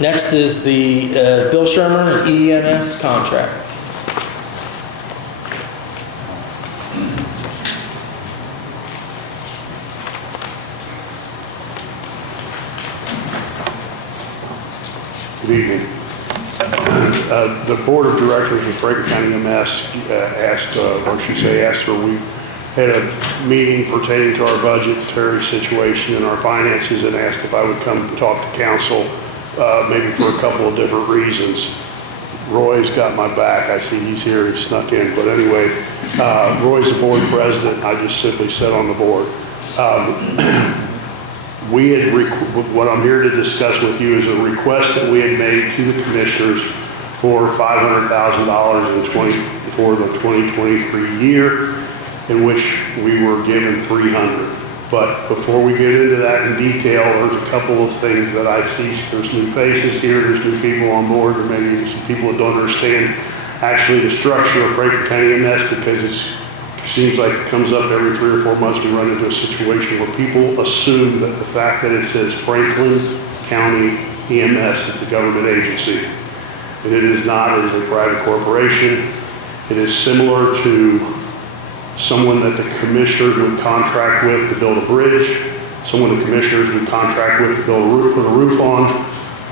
Next is the Bill Schirmer EMS contract. Good evening. The Board of Directors of Franklin County EMS asked her, we had a meeting pertaining to our budgetary situation and our finances, and asked if I would come talk to council, maybe for a couple of different reasons. Roy's got my back. I see he's here, he snuck in. But anyway, Roy's the board president. I just simply sat on the board. What I'm here to discuss with you is a request that we had made to the commissioners for $500,000 for the 2023 year, in which we were given $300,000. But before we get into that in detail, there's a couple of things that I see. There's new faces here, there's new people on board, or maybe some people that don't understand actually the structure of Franklin County EMS, because it seems like it comes up every 3 or 4 months. We run into a situation where people assume that the fact that it says Franklin County EMS, it's a government agency. And it is not. It is a private corporation. It is similar to someone that the commissioners would contract with to build a bridge, someone the commissioners would contract with to build a roof, put a roof on,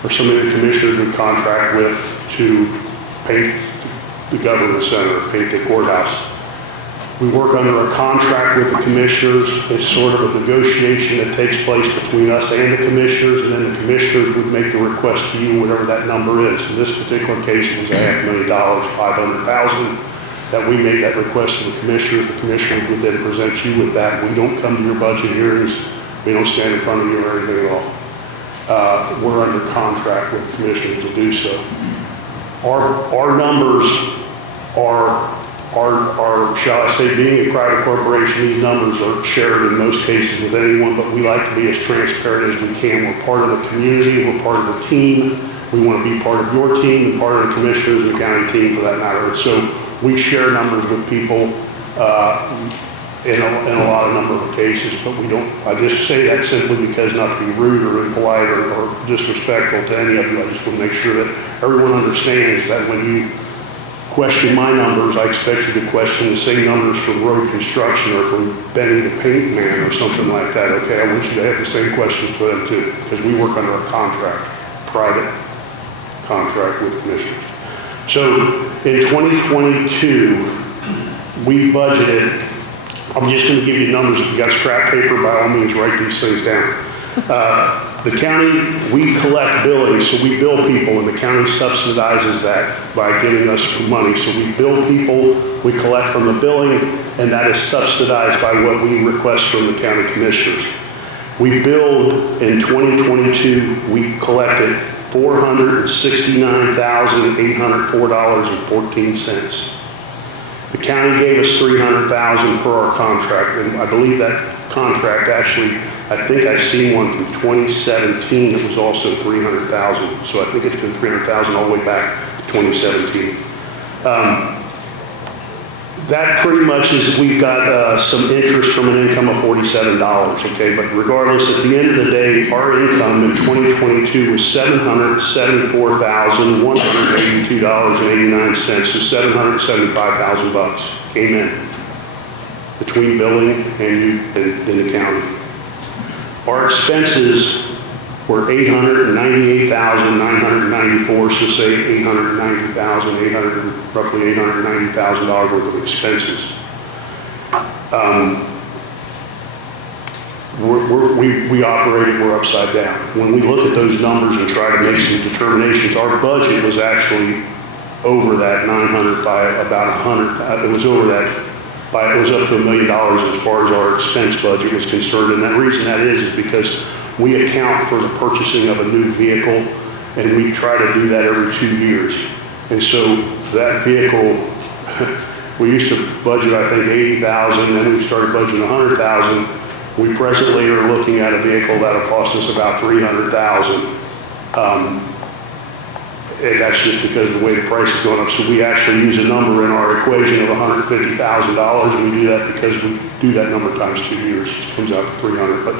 or somebody the commissioners would contract with to paint the government center, paint the courthouse. We work under a contract with the commissioners. It's sort of a negotiation that takes place between us and the commissioners, and then the commissioners would make the request to you, whatever that number is. In this particular case, it was $500,000, $500,000, that we made that request to the commissioners. The commissioners would then present you with that. We don't come to your budget hearings. We don't stand in front of you or anything at all. We're under contract with the commissioners to do so. Our numbers are, shall I say, being a private corporation, these numbers are shared in most cases with anyone, but we like to be as transparent as we can. We're part of the community, we're part of the team. We want to be part of your team and part of the commissioners and county team for that matter. And so we share numbers with people in a lot of number of cases, but we don't, I just say that simply because, not to be rude or impolite or disrespectful to any of you, I just want to make sure that everyone understands that when you question my numbers, I expect you to question the same numbers from road construction or from Benny the paint man or something like that, okay? I want you to have the same questions to them too, because we work under a contract, private contract with commissioners. So in 2022, we budgeted, I'm just going to give you numbers. If you got scrap paper, by all means, write these things down. The county, we collect billing, so we bill people, and the county subsidizes that by giving us money. So we bill people, we collect from the billing, and that is subsidized by what we request from the county commissioners. We billed in 2022, we collected $469,804.14. The county gave us $300,000 per our contract, and I believe that contract actually, I think I've seen one from 2017 that was also $300,000. So I think it's been $300,000 all the way back to 2017. That pretty much is, we've got some interest from an income of $47, okay? But regardless, at the end of the day, our income in 2022 was $774,182.89, so $775,000 came in between billing and the county. Our expenses were $898,994, so say roughly $890,000 worth of expenses. We're upside down. When we look at those numbers and try to make some determinations, our budget was actually over that 900 by about 100. It was over that by, it was up to $1 million as far as our expense budget was concerned. And the reason that is because we account for the purchasing of a new vehicle, and we try to do that every 2 years. And so that vehicle, we used to budget, I think, $80,000, then we started budgeting $100,000. We presently are looking at a vehicle that'll cost us about $300,000. And that's just because of the way the price is going up. So we actually use a number in our equation of $150,000, and we do that because we do that number times 2 years. It comes out to $300,000. But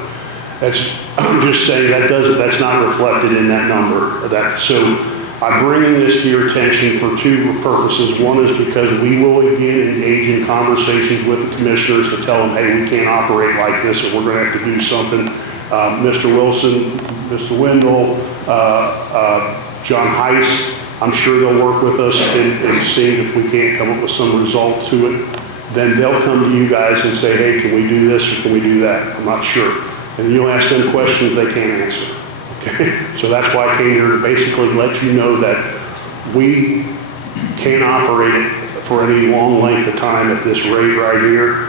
I'm just saying that's not reflected in that number. So I'm bringing this to your attention for two purposes. One is because we will again engage in conversations with the commissioners to tell them, hey, we can't operate like this, and we're going to have to do something. Mr. Wilson, Mr. Wendell, John Heiss, I'm sure they'll work with us in seeing if we can't come up with some result to it. Then they'll come to you guys and say, hey, can we do this or can we do that? I'm not sure. And you'll ask them questions they can't answer. Okay? So that's why I came here to basically let you know that we can't operate it for any long length of time at this rate right here.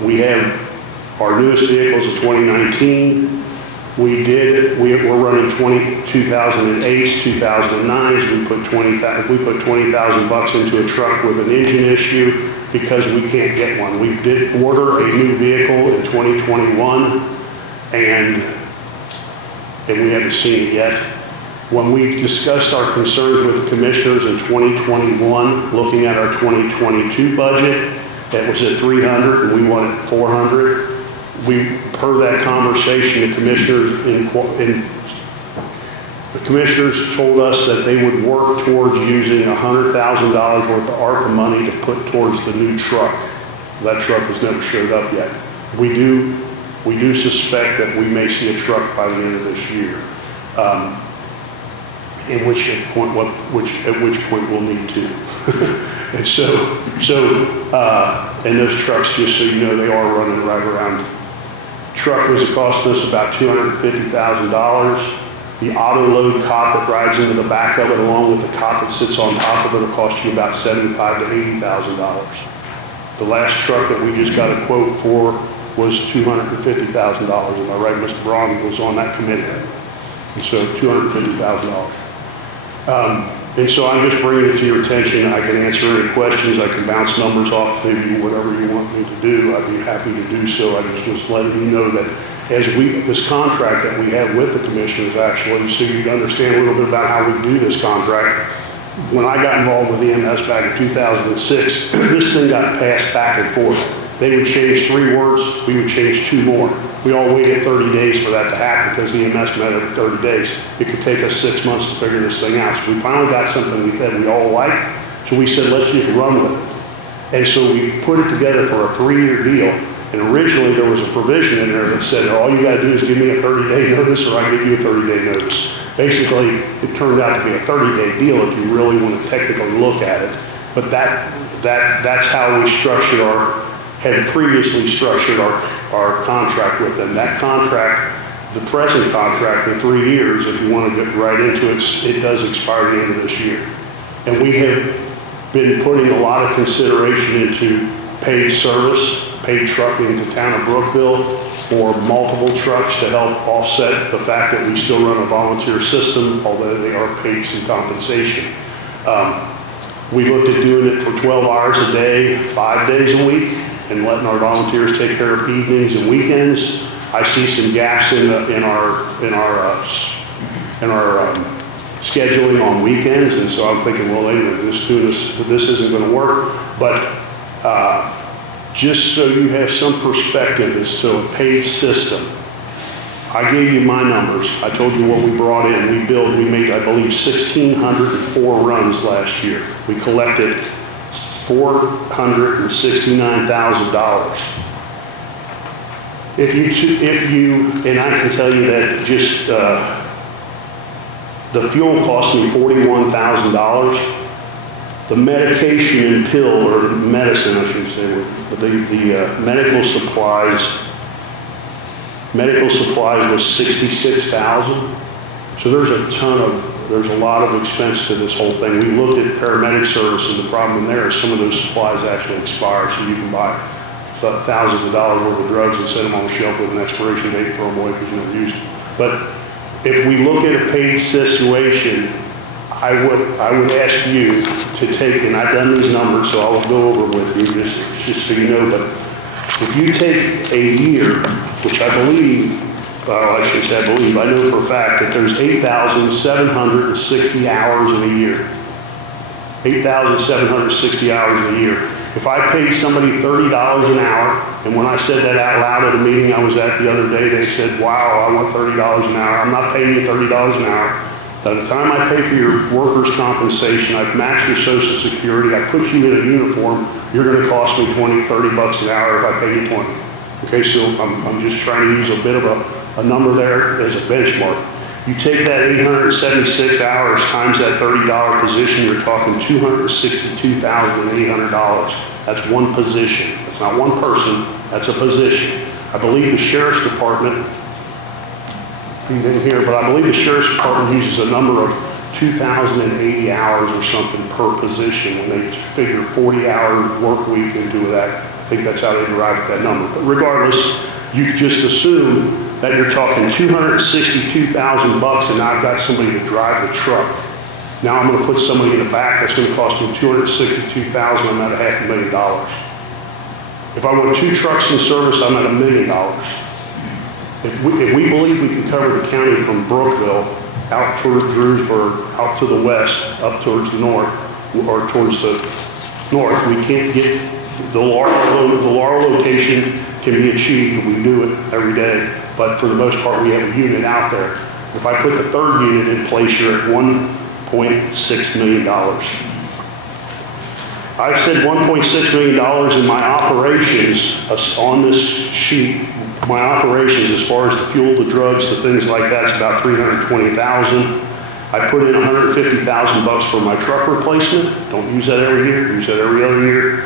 We have our newest vehicles in 2019. We're running 2008s, 2009s. We put 20,000 bucks into a truck with an engine issue because we can't get one. We did order a new vehicle in 2021 and we haven't seen it yet. When we discussed our concerns with the commissioners in 2021, looking at our 2022 budget, that was at 300 and we wanted 400. Per that conversation, the commissioners told us that they would work towards using $100,000 worth of ARPA money to put towards the new truck. That truck has never showed up yet. We do suspect that we may see a truck by the end of this year. At which point we'll need two. And and those trucks, just so you know, they are running right around. Truck was costing us about $250,000. The auto load cot that rides into the back of it, along with the cot that sits on top of it, will cost you about $75,000 to $80,000. The last truck that we just got a quote for was $250,000. Am I right? Mr. Braun was on that committee. And so $250,000. And so I'm just bringing it to your attention. I can answer any questions. I can bounce numbers off of you, whatever you want me to do. I'd be happy to do so. I just was letting you know that this contract that we have with the commissioners, actually, so you understand a little bit about how we do this contract. When I got involved with EMS back in 2006, this thing got passed back and forth. They would change 3 words, we would change 2 more. We all waited 30 days for that to happen because the EMS met every 30 days. It could take us 6 months to figure this thing out. So we finally got something we said we all like. So we said, let's just run with it. And so we put it together for a 3-year deal. And originally there was a provision in there that said, all you gotta do is give me a 30-day notice or I give you a 30-day notice. Basically, it turned out to be a 30-day deal if you really want to technically look at it. But that's how we had previously structured our contract with them. That contract, the present contract, the 3 years, if you want to get right into it, it does expire at the end of this year. And we have been putting a lot of consideration into paid service, paid trucking to town of Brookville for multiple trucks to help offset the fact that we still run a volunteer system, although they are paid some compensation. We looked at doing it for 12 hours a day, 5 days a week, and letting our volunteers take care of evenings and weekends. I see some gaps in our scheduling on weekends, and so I'm thinking, well, this isn't going to work. But just so you have some perspective as to a paid system, I gave you my numbers. I told you what we brought in. We made, I believe, 1,604 runs last year. We collected $469,000. If you, and I can tell you that just the fuel cost me $41,000. The medication and pill, or medicine, I should say, the medical supplies was $66,000. So there's a lot of expense to this whole thing. We looked at paramedic services. The problem there is some of those supplies actually expire, so you can buy thousands of dollars worth of drugs and set them on the shelf with an expiration date and throw them away because you never used them. But if we look at a paid situation, I would ask you to take, and I've done these numbers, so I'll go over with you just so you know, but if you take a year, which I believe, I should say I believe, I know for a fact that there's 8,760 hours in a year. 8,760 hours in a year. If I paid somebody $30 an hour, and when I said that out loud at a meeting I was at the other day, they said, wow, I want $30 an hour. I'm not paying you $30 an hour. By the time I pay for your workers' compensation, I've matched your social security, I put you in a uniform, you're gonna cost me 20, 30 bucks an hour if I pay you 20. Okay, so I'm just trying to use a bit of a number there as a benchmark. You take that 876 hours times that $30 position, you're talking $262,800. That's one position. That's not one person, that's a position. I believe the Sheriff's Department, you didn't hear, but I believe the Sheriff's Department uses a number of 2,080 hours or something per position when they figure 40-hour work week into that. I think that's how they arrive at that number. But regardless, you could just assume that you're talking 262,000 bucks, and I've got somebody to drive the truck. Now I'm going to put somebody in the back that's going to cost me 262,000. I'm at $500,000. If I want 2 trucks in service, I'm at $1 million. If we believe we can cover the county from Brookville out towards Drewsburg, out to the west, up towards the north, or towards the north, we can't get the Laurel location can be achieved. We do it every day, but for the most part, we have a unit out there. If I put the 3rd unit in place, you're at $1.6 million. I've said $1.6 million in my operations on this sheet. My operations, as far as the fuel, the drugs, the things like that, is about $320,000. I put in $150,000 bucks for my truck replacement. Don't use that every year. Use that every other year.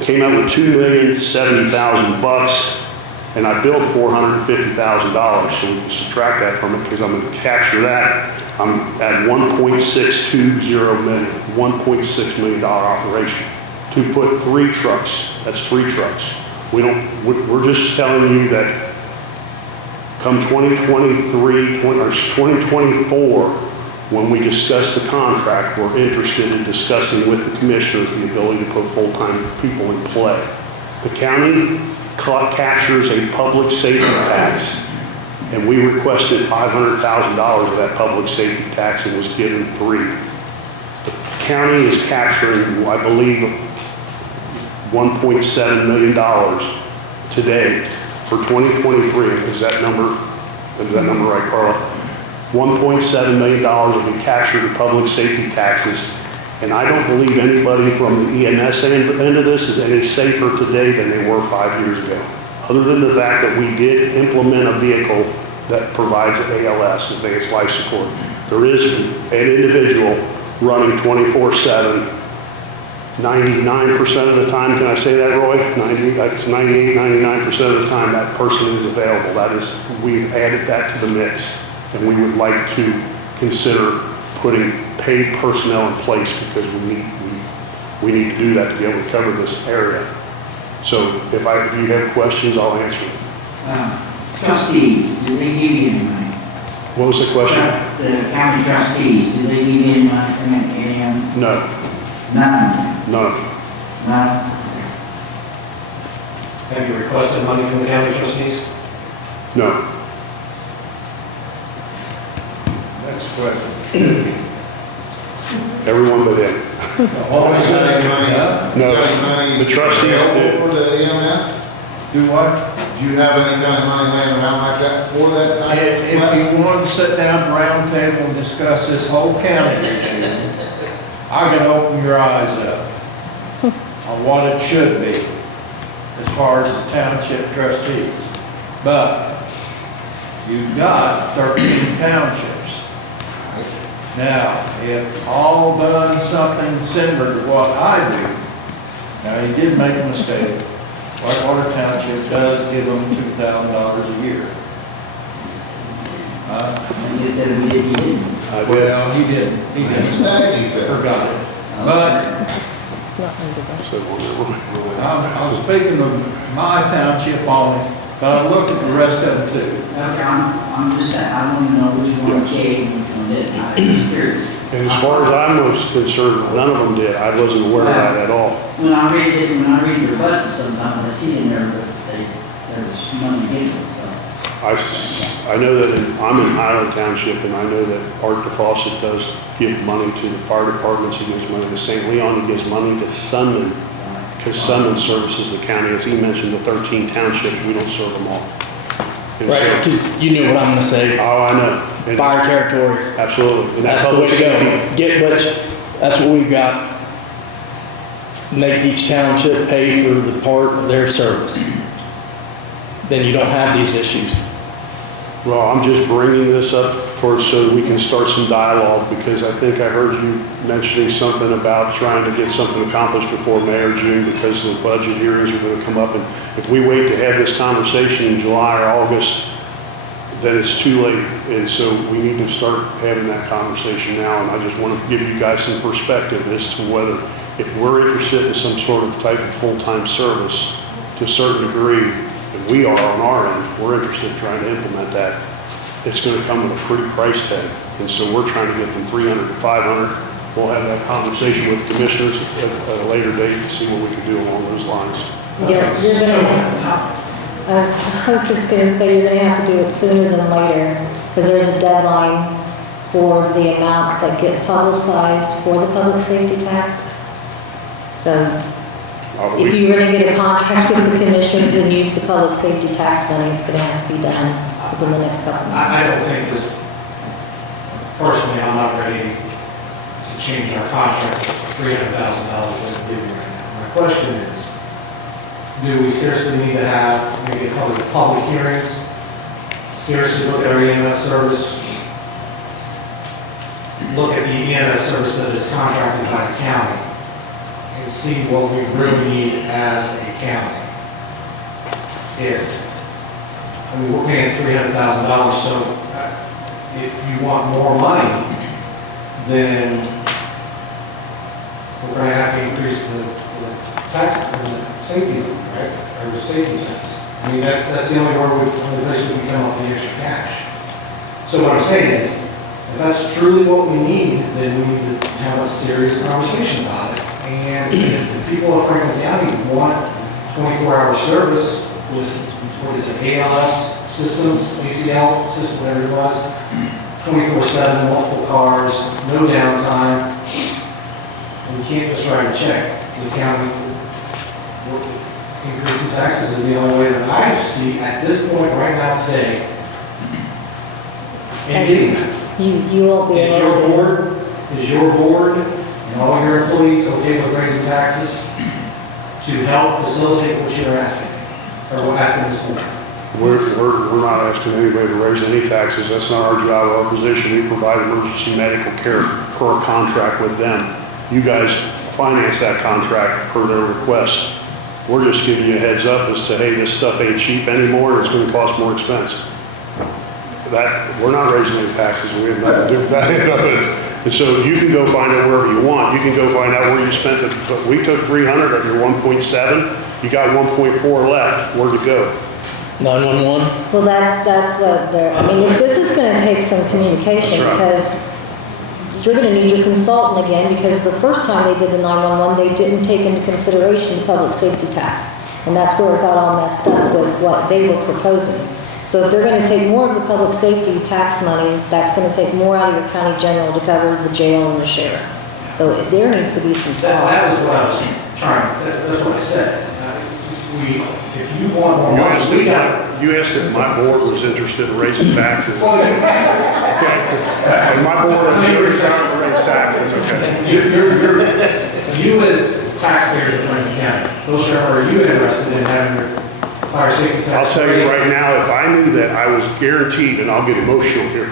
Came out with $2,070,000 bucks, and I billed $450,000. So we can subtract that from it because I'm going to capture that. I'm at $1.620 million, $1.6 million operation. To put 3 trucks, that's 3 trucks. We're just telling you that come 2023, or 2024, when we discuss the contract, we're interested in discussing with the commissioners the ability to put full-time people in play. The county captures a public safety tax, and we requested $500,000 of that public safety tax and was given 3. The county is capturing, I believe, $1.7 million today for 2023. Is that number right, Carla? $1.7 million will be captured in public safety taxes. And I don't believe anybody from the EMS end of this is any safer today than they were 5 years ago. Other than the fact that we did implement a vehicle that provides ALS, advanced life support. There is an individual running 24/7, 99% of the time, can I say that, Roy? 98, 99% of the time that person is available. We've added that to the mix, and we would like to consider putting paid personnel in place because we need to do that to be able to cover this area. So if you have questions, I'll answer them. Trustees, do they give you any money? What was the question? The county trustees, do they give you any money from that area? No. None. None. None? Have you requested money from the county trustees? No. Next question. Everyone but them. What was that money? No. You got any money The trustees available do. for the EMS? Do what? Do you have any kind of money laying around like that for that? If you wanted to sit down at the round table and discuss this whole county issue, I can open your eyes up on what it should be as far as the township trustees. But you've got 13 townships. Now, if all done something similar to what I do, now he did make a mistake. Whitewater Township does give them $2,000 a year. You said we didn't. I did. Well, he didn't. He He's didn't. there. He's there. Forgot it. But So I'm speaking of my township only, but I look at the rest of them too. Okay, I'm just saying, I don't even know which one gave and which one didn't. I'm just curious. And as far as I'm most concerned, none of them did. I wasn't aware of that at all. When I read your budget sometimes, I see in there that there's money given, so. I know that I'm in Highland Township, and I know that Art DeFawcett does give money to the fire departments. He gives money to St. Leon. He gives money to Sunman. because Summon services the county. As he mentioned, the 13 townships, we don't serve them all. And Right, so- 'cause you know what I'm gonna say, Oh, I know. And- fire territories, Absolutely. And that that's the way to go. public Get that's what we've got. Make each township pay for the part of their service. Then you don't have these issues. Well, I'm just bringing this up so that we can start some dialogue, because I think I heard you mentioning something about trying to get something accomplished before May or June because the budget hearings are going to come up. And if we wait to have this conversation in July or August, then it's too late. And so we need to start having that conversation now. And I just want to give you guys some perspective as to whether, if we're interested in some sort of type of full-time service to a certain degree, and we are on our end, we're interested in trying to implement that, it's going to come with a pretty price tag. And so we're trying to get from 300 to 500. We'll have that conversation with commissioners at a later date to see what we can do along those lines. You're gonna, I was just gonna say, you're gonna have to do it sooner than later, because there's a deadline for the amounts that get publicized for the public safety tax. So if you're gonna get a contract with the commissioners and use the public safety tax money, it's gonna have to be done within the next couple of months. I don't think this, personally, I'm not ready to change our contract for $300,000 what we're doing right now. My question is, do we seriously need to have maybe a couple of public hearings? Seriously look at our EMS service? Look at the EMS service that is contracted by the county and see what we really need as a county. We're paying $300,000, so if you want more money, then we're gonna have to increase the tax, the safety, right, or the safety tax. I mean, that's the only place we can come up with the extra cash. So what I'm saying is, if that's truly what we need, then we need to have a serious conversation about it. And if the people of Franklin County want 24-hour service with, what is it, ALS systems, ACL system, whatever it was, 24/7, multiple cars, no downtime, we can't just write a check to the county. Increasing taxes is the only way that I see at this point right now today. And getting that. You won't be able to. Is your board and all your employees okay with raising taxes to help facilitate what you're asking? Or asking us for? We're not asking anybody to raise any taxes. That's not our job, our position. We provide emergency medical care per contract with them. You guys finance that contract per their request. We're just giving you a heads up as to, hey, this stuff ain't cheap anymore, it's gonna cost more expense. We're not raising any taxes, we have nothing to do with that. And so you can go find it wherever you want. You can go find out where you spent it. But we took 300 of your 1.7, you got 1.4 left, where'd it go? 911? Well, that's what they're, I mean, this is gonna take some communication, That's right. because you're gonna need your consultant again, because the first time they did the 911, they didn't take into consideration the public safety tax. And that's where it got all messed up with what they were proposing. So if they're gonna take more of the public safety tax money, that's gonna take more out of your county general to cover the jail and the sheriff. So there needs to be some talk. That was what I was trying, that's what I said. If you want more money, we got. You asked if my board was interested in raising taxes. Well, And my board is here trying to raise taxes, okay? You as taxpayers of Franklin County, Bill Schirmer, are you interested in having your fire safety I'll tax? tell you right now, if I knew that I was guaranteed, and I'll get emotional here,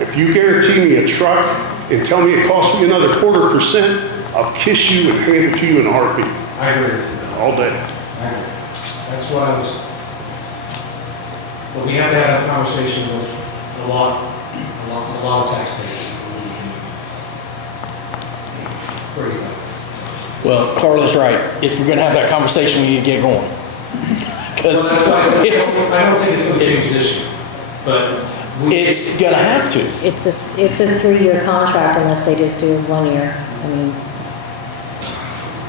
if you guarantee me a truck and tell me it costs me another 0.25%, I'll kiss you and hand it to you in a heartbeat, I agree with you, Bill. all day. I agree. That's what I was, but we have to have a conversation with a lot of taxpayers. Praise God. Well, Carla's right. If we're gonna have that conversation, we need to get going. Because Well, that's why I it's, said, I don't think it's gonna change this year, but it's gonna have to. It's a 3-year contract unless they just do 1 year. I mean,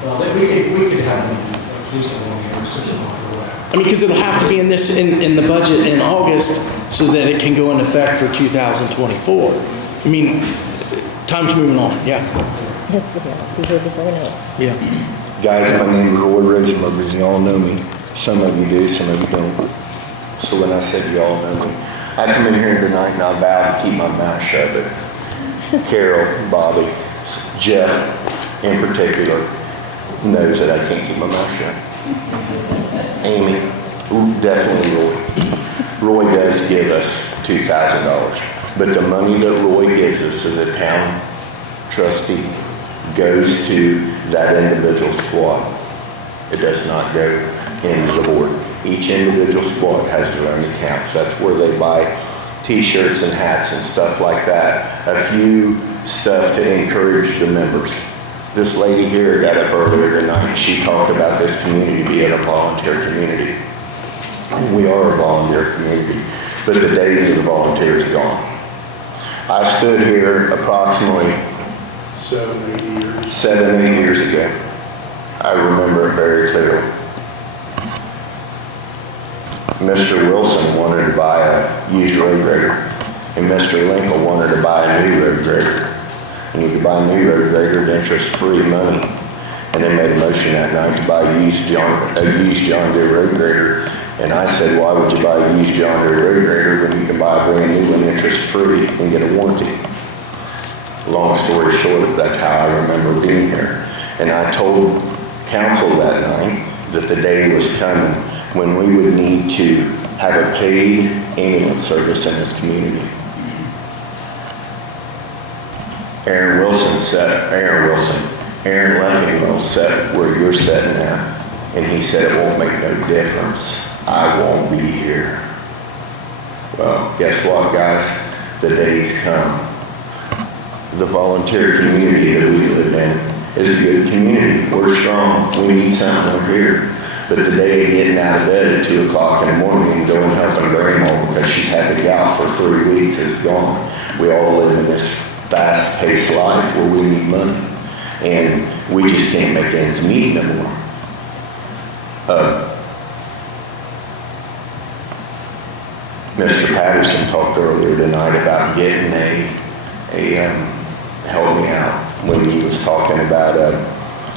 well, we could have them at least a 1 year, 6 months or whatever. I mean, because it'll have to be in the budget in August so that it can go into effect for 2024. I mean, time's moving on, yeah, yes, yeah, be here before we know it. yeah. Guys, my name is Roy Rosenberger. You all know me. Some of you do, some of you don't. So when I said you all know me, I come in here tonight and I vow to keep my mouth shut. But Carol, Bobby, Jeff in particular knows that I can't keep my mouth shut. Amy, definitely Roy. Roy does give us $2,000. But the money that Roy gives us as a town trustee goes to that individual squad. It does not go into the board. Each individual squad has their own accounts. That's where they buy t-shirts and hats and stuff like that. A few stuff to encourage the members. This lady here got up earlier tonight. She talked about this community being a volunteer community. We are a volunteer community, but the days of the volunteers are gone. I stood here approximately 7, 8 years ago. I remember it very clearly. Mr. Wilson wanted to buy a used road grader, and Mr. Lincoln wanted to buy a new road grader. And you could buy a new road grader at interest-free money. And they made a motion that night to buy a used John Deere road grader. And I said, why would you buy a used John Deere road grader when you can buy a brand new one interest-free and get a warranty? Long story short, that's how I remember being here. And I told council that night that the day was coming when we would need to have a paid ambulance service in this community. Aaron Leffingwell sat where you're sitting now, and he said it won't make no difference. I won't be here. Well, guess what, guys? The day's come. The volunteer community that we live in is a good community. We're strong. We need something over here. But the day of getting out of bed at 2 o'clock in the morning and going helping grandma because she's had the gout for 3 weeks is gone. We all live in this fast-paced life where we need money. And we just can't make ends meet no more. Mr. Patterson talked earlier tonight about getting help me out when he was talking about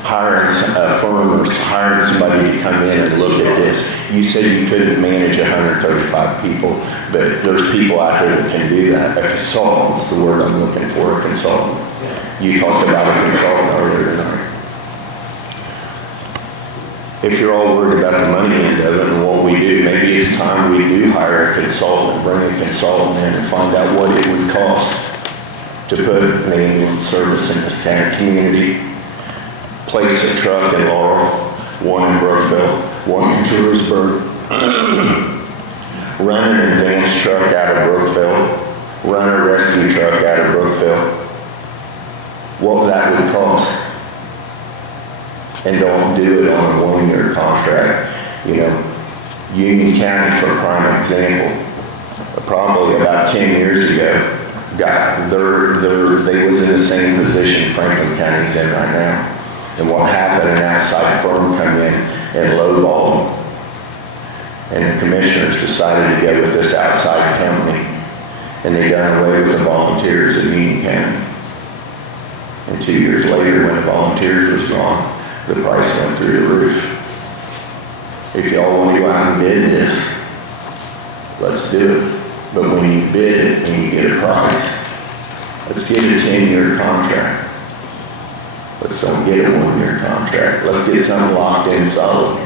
hiring a firm or hiring somebody to come in and look at this. You said you couldn't manage 135 people, but there's people out there that can do that. A consultant's the word I'm looking for, a consultant. You talked about a consultant earlier tonight. If you're all worried about the money end of it and what we do, maybe it's time we do hire a consultant, bring a consultant in and find out what it would cost to put an ambulance service in this kind of community. Place a truck in Laurel, one in Brookville, one in Julesburg, run an advanced truck out of Brookville, run a rescue truck out of Brookville. What that would cost. And don't do it on a 1-year contract. You know, Union County, for a prime example, probably about 10 years ago, they was in the same position Franklin County's in right now. And what happened, an outside firm come in and lowballed them. And the commissioners decided to go with this outside company. And they done away with the volunteers in Union County. And 2 years later, when the volunteers was gone, the price went through the roof. If y'all want to go out and bid this, let's do it. But when you bid it and you get a price, let's get a 10-year contract. Let's don't get a 1-year contract. Let's get something locked in solid.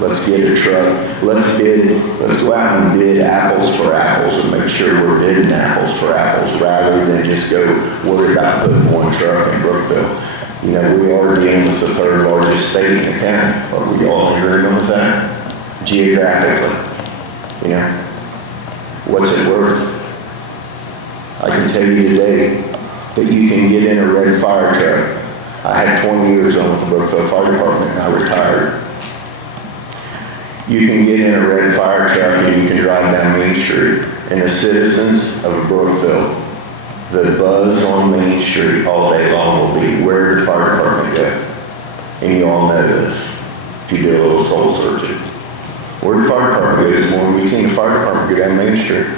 Let's get a truck. Let's go out and bid apples for apples and make sure we're bidding apples for apples rather than just go worry about putting one truck in Brookville. You know, we are dealing with the 3rd largest state in the county. Are we all in agreement with that? Geographically, you know, what's it worth? I can tell you today that you can get in a red fire truck. I had 20 years on with the Brookville Fire Department and I retired. You can get in a red fire truck and you can drive down Main Street. And the citizens of Brookville, the buzz on Main Street all day long will be, where did the fire department go? And you all know this, if you do a little soul searching. Where did the fire department go this morning? We seen the fire department go down Main Street.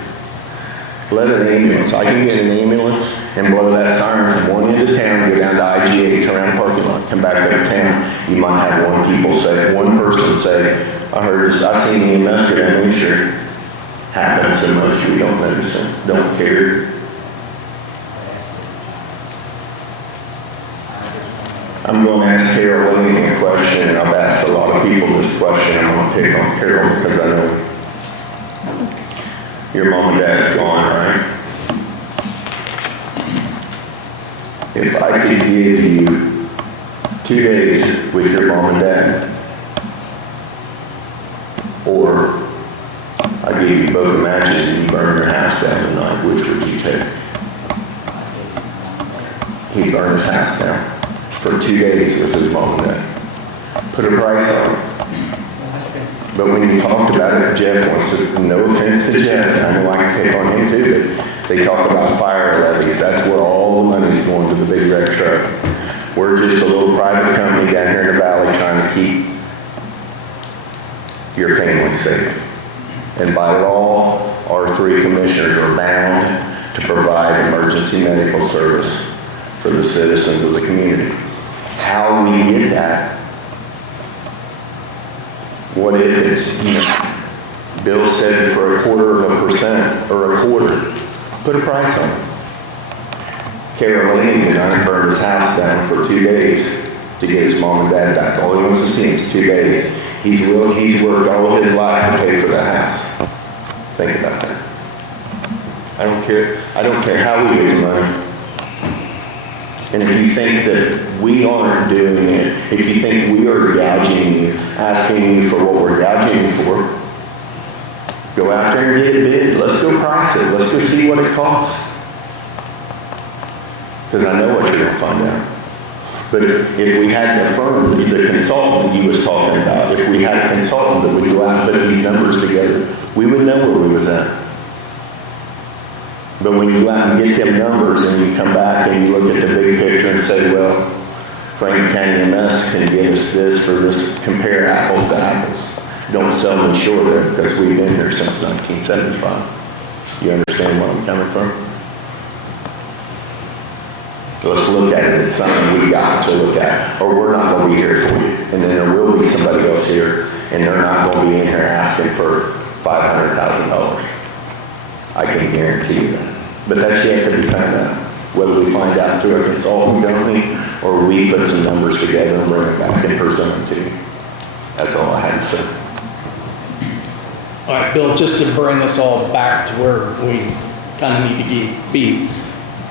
Let an ambulance, I can get an ambulance and blow that siren from one end of town, go down to IGA, turn around the parking lot, come back up town. You might have one person say, I heard this, I seen EMS go down there, sure. Happens so much, we don't notice it, don't care. I'm going to ask Carol Lane a question, and I've asked a lot of people this question. I'm going to pick on Carol because I know your mom and dad's gone, right? If I could give you 2 days with your mom and dad, or I give you both the matches and you burn your house down tonight, which would you take? He'd burn his house down for 2 days with his mom and dad. Put a price on it. But when you talked about it, Jeff wants to, no offense to Jeff, and I know I can pick on him too, but they talk about fire levies. That's where all the money's going to the big red truck. We're just a little private company down here in the valley trying to keep your family safe. And by law, our 3 commissioners are bound to provide emergency medical service for the citizens of the community. How we get that? What if it's, Bill said for 1/4% or a quarter? Put a price on it. Carolina did not burn his house down for 2 days to get his mom and dad back. All he wants to see is 2 days. He's worked all of his life to pay for that house. Think about that. I don't care how we get the money. And if you think that we aren't doing it, if you think we are gouging you, asking you for what we're gouging you for, go out there and get it bid. Let's go price it. Let's go see what it costs. Because I know what you're going to find out. But if we had a firm, the consultant that you was talking about, if we had a consultant that would go out and put these numbers together, we would know where we was at. But when you go out and get them numbers and you come back and you look at the big picture and say, well, Franklin County EMS can give us this for this, compare apples to apples. Don't sell me short there because we've been here since 1975. You understand where I'm coming from? Let's look at it. It's something we got to look at, or we're not going to be here for you. And then there will be somebody else here, and they're not going to be in here asking for $500,000. I can guarantee you that. But that's yet to be found out. Whether we find out through a consulting company, or we put some numbers together and bring it back and present them to you. That's all I had to say. All right, Bill, just to bring us all back to where we kind of need to be,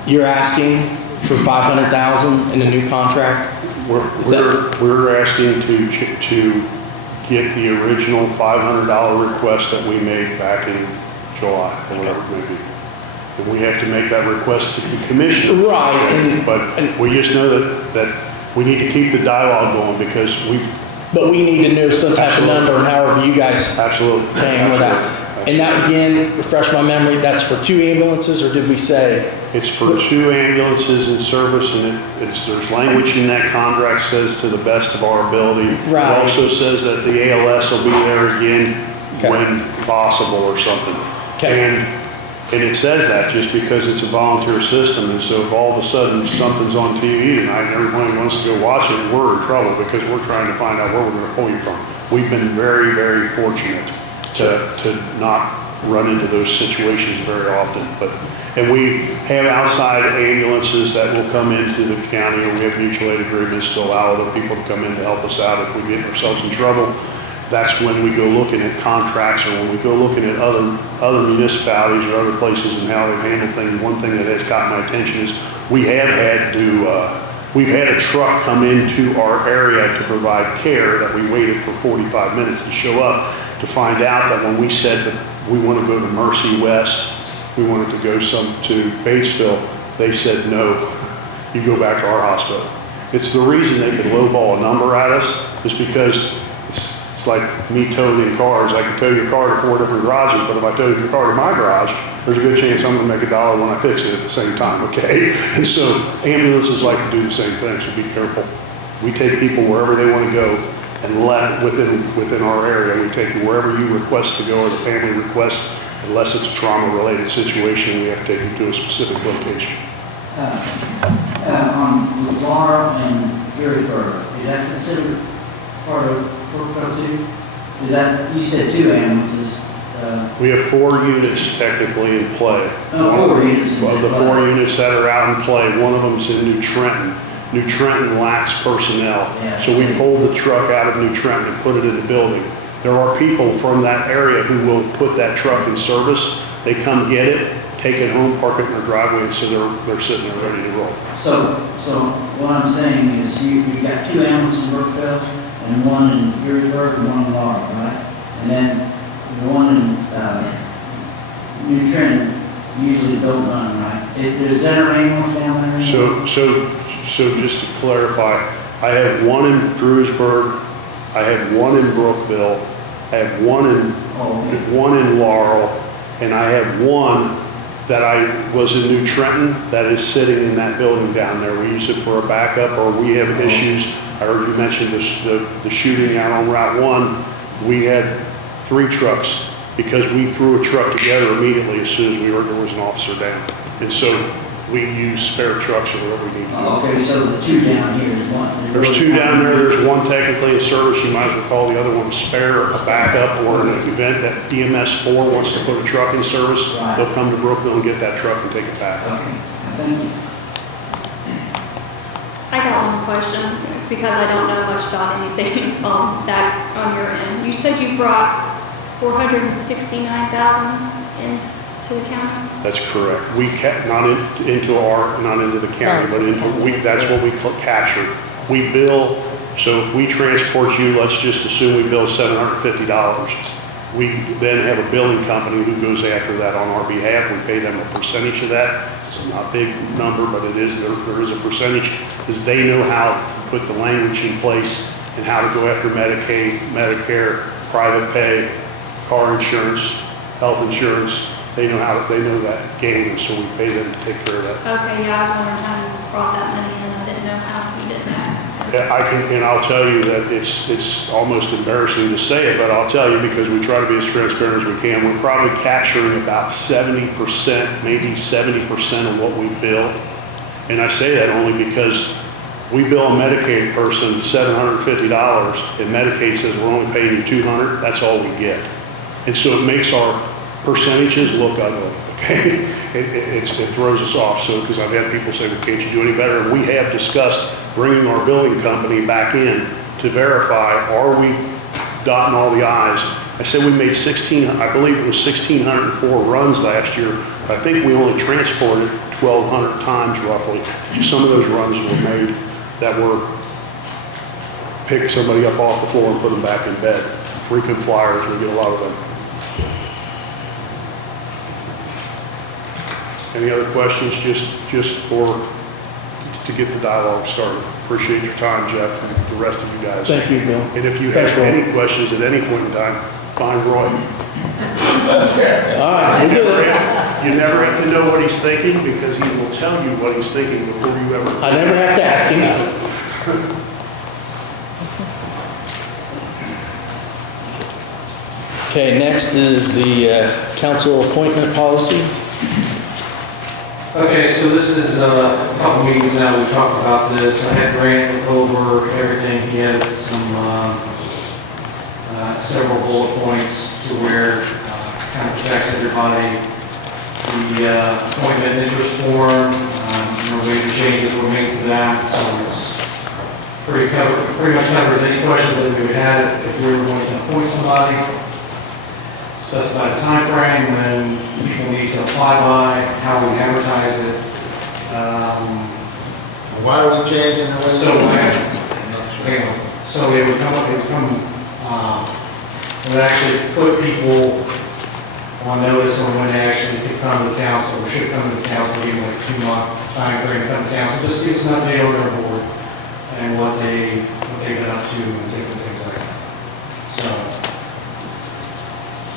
you're asking for $500,000 in a new contract? We're asking to get the original $500 request that we made back in July, or whatever it may be. And we have to make that request to the commissioner. Right. But we just know that we need to keep the dialogue going because But we need to know some type of number, and however you guys absolutely came with that. And that, again, refresh my memory, that's for 2 ambulances, or did we say? It's for 2 ambulances in service, and there's language in that contract says to the best of our ability. Right. It also says that the ALS will be there again when possible or something. Okay. And it says that just because it's a volunteer system, and so if all of a sudden something's on TV tonight and everybody wants to go watch it, we're in trouble because we're trying to find out where we're going to pull you from. We've been very, very fortunate to not run into those situations very often. And we have outside ambulances that will come into the county, and we have mutual aid agreements to allow other people to come in to help us out if we get ourselves in trouble. That's when we go looking at contracts, or when we go looking at other municipalities or other places and how they handle things. One thing that has caught my attention is we've had a truck come into our area to provide care that we waited for 45 minutes to show up, to find out that when we said that we want to go to Mercy West, we wanted to go to Batesville, they said, no, you go back to our hospital. It's the reason they could lowball a number at us is because it's like me towing in cars. I can tow your car to 4 different garages, but if I tow your car to my garage, there's a good chance I'm going to make $1 when I fix it at the same time, okay? And so ambulances like to do the same thing, so be careful. We take people wherever they want to go, and within our area, we take you wherever you request to go or the family requests Unless it's a trauma-related situation, we have to take them to a specific location. On Laura and Gettysburg, is that considered part of Brookville too? Is that, you said 2 ambulances? We have 4 units technically in play. Oh, 4 units. Of the 4 units that are out in play, one of them's in New Trenton. New Trenton lacks personnel. Yeah, So we pulled the truck out of New Trenton and put it in the building. There are people from that area who will put that truck in service. They come get it, take it home, park it in their driveway, and so they're sitting there ready to roll. So what I'm saying is you've got 2 ambulances in Brookville and 1 in Gettysburg and 1 in Laura, right? And then the one in New Trenton usually don't run, right? Is there an ambulance down there? So just to clarify, I have 1 in Drewsburg, I have 1 in Brookville, I have 1 in Laurel, and I have 1 that I was in New Trenton that is sitting in that building down there. We use it for a backup, or we have issues. I heard you mention the shooting out on Route 1. We had 3 trucks because we threw a truck together immediately as soon as we heard there was an officer down. And so we use spare trucks or whatever we need to do. Okay, so the 2 down here is 1. There's 2 down there, there's 1 technically in service, you might as well call the other one a spare, a backup, or in an event that EMS 4 wants to put a truck in service, Right. they'll come to Brookville and get that truck and take it back. Okay, thank you. I got one question, because I don't know much about anything that on your end. You said you brought 469,000 into the county? That's correct. We not into the county, but that's what we captured. We bill, so if we transport you, let's just assume we bill $750. We then have a billing company who goes after that on our behalf. We pay them a percentage of that. It's not a big number, but it is, there is a percentage, because they know how to put the language in place and how to go after Medicaid, Medicare, private pay, car insurance, health insurance. They know that game, so we pay them to take care of that. Okay, yeah, I was wondering how you brought that money in. I didn't know how you did that. So. Yeah, and I'll tell you that it's almost embarrassing to say it, but I'll tell you because we try to be as transparent as we can. We're probably capturing about 70%, maybe 70% of what we bill. And I say that only because we bill a Medicaid person $750 and Medicaid says we're only paying you $200, that's all we get. And so it makes our percentages look ugly, okay? It throws us off, so, because I've had people say, well, can't you do any better? And we have discussed bringing our billing company back in to verify, are we dotting all the I's? I said we made I believe it was 1,604 runs last year. I think we only transported 1,200 times roughly. Some of those runs were made that were pick somebody up off the floor and put them back in bed. Frequent flyers, we get a lot of them. Any other questions, just to get the dialogue started? Appreciate your time, Jeff, and the rest of you guys. Thank you, Bill. And if you Thanks, have Roy. any questions at any point in time, find Roy. All right, we'll do it. You never have to know what he's thinking because he will tell you what he's thinking before you ever. I never have to ask him. Okay, next is the council appointment policy. Okay, so this is a couple meetings now, we talked about this. I had Grant look over everything. He had some, several bullet points to where kind of protects everybody. The appointment interest form, no major changes were made to that, so it's pretty much covers any questions that we would have if we were going to appoint somebody. Specifies a time frame when people need to apply by, how we advertise it. Why are we changing the way? So it would actually put people on notice on when they actually could come to the council, or should come to the council, even like a 2-month time frame to come to council. Just gives an update on their board and what they've been up to and different things like that. So.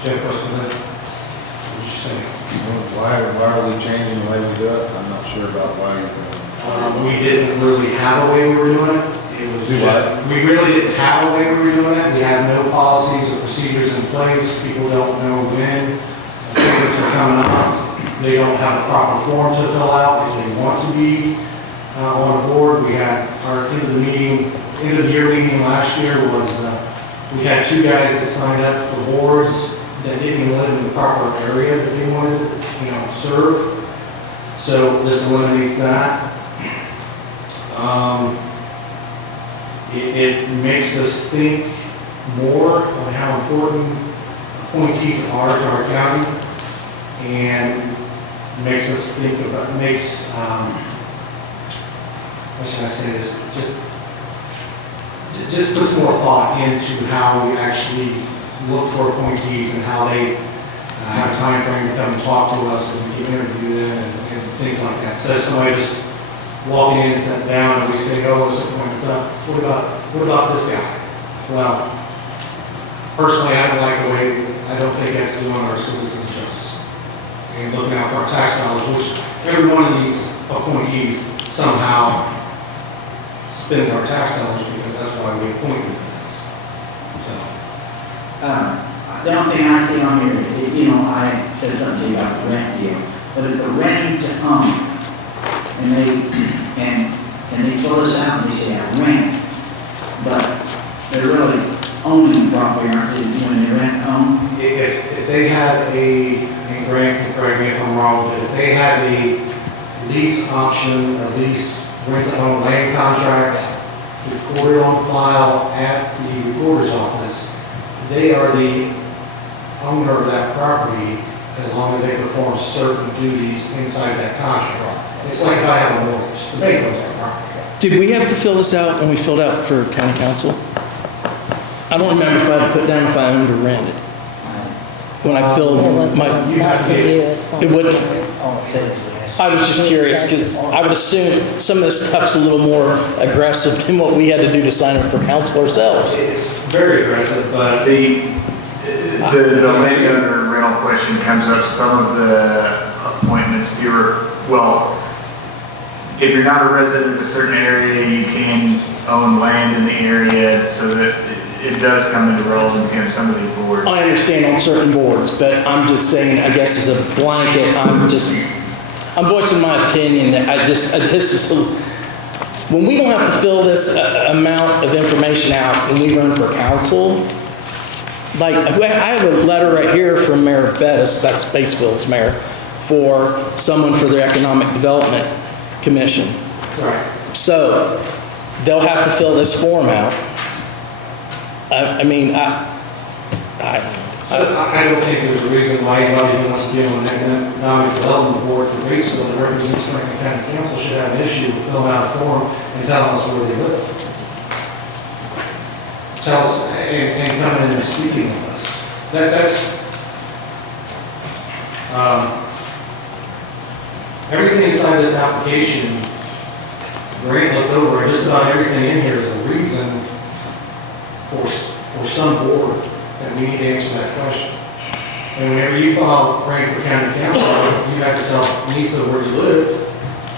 Do you have a question for that? What did you say? Why are we changing the way we do it? I'm not sure about why you're doing it. We didn't really have a way we were doing it. It was we really didn't have a way we were doing it. We have no policies or procedures in place. People don't know when appointments are coming up. They don't have a proper form to fill out if they want to be on the board. We had our end of the year meeting last year was, we had 2 guys that signed up for boards that didn't even live in the proper area that they wanted to, serve. So this eliminates that. It makes us think more on how important appointees are to our county, and makes us think about, what should I say this, just puts more thought into how we actually look for appointees and how they have a time frame to come and talk to us and we interview them and things like that. So somebody just walking in, sitting down, and we say, oh, this appointment's up. What about this guy? Well, personally, I don't think that's doing our citizens justice. And looking out for our tax dollars, which every one of these appointees somehow spends our tax dollars because that's why we appoint them. The only thing I see on here, I said something to you about the rent deal, but if they're renting to own, and they fill this out and they say, I rent, but they're really owning the property, aren't they, when they rent own? If they had and Grant can correct me if I'm wrong, but if they had a lease option, a lease rent-to-own land contract recorded on file at the recorder's office, they are the owner of that property as long as they perform certain duties inside that contract. It's like if I have a mortgage, the bank owns that property. Did we have to fill this out when we filled out for county council? I don't remember if I had to put down if I owned or rented. When I filled It wasn't, not for you, it's not. It wouldn't. All it says is yes. I was just curious because I would assume some of this stuff's a little more aggressive than what we had to do to sign up for council ourselves. It's very aggressive, but The landowner rental question comes up, some of the appointments, if you're not a resident of a certain area, you can own land in the area, so that it does come into relevancy on some of these boards. I understand on certain boards, but I'm just saying, I guess as a blanket, I'm voicing my opinion that when we don't have to fill this amount of information out when we run for council, like, I have a letter right here from Mayor Bettis, that's Batesville's mayor, for someone for the Economic Development Commission. right. So they'll have to fill this form out. I don't think there's a reason why anybody who wants to be on the economic development board for Batesville that represents Franklin County Council should have an issue with filling out a form and telling us where they live. Tell us, and coming in and speaking with us. That's everything inside this application, Grant looked over, and just about everything in here is a reason for some board that we need to answer that question. And whenever you file running for county council, you have to tell Lisa where you live,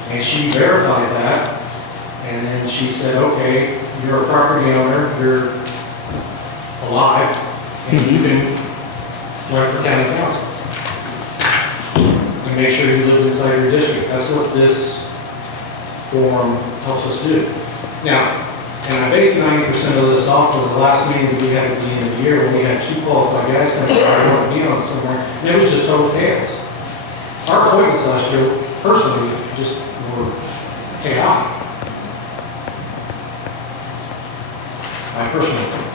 and she verified that, and then she said, okay, you're a property owner, you're alive, and you can run for county council. And make sure you live inside your district. That's what this form helps us do. Now, and I based 90% of this off of the last meeting that we had at the end of the year when we had 2 qualified guys come in and want to be on somewhere, and it was just total chaos. Our appointments last year, personally, just were chaotic. My personal opinion.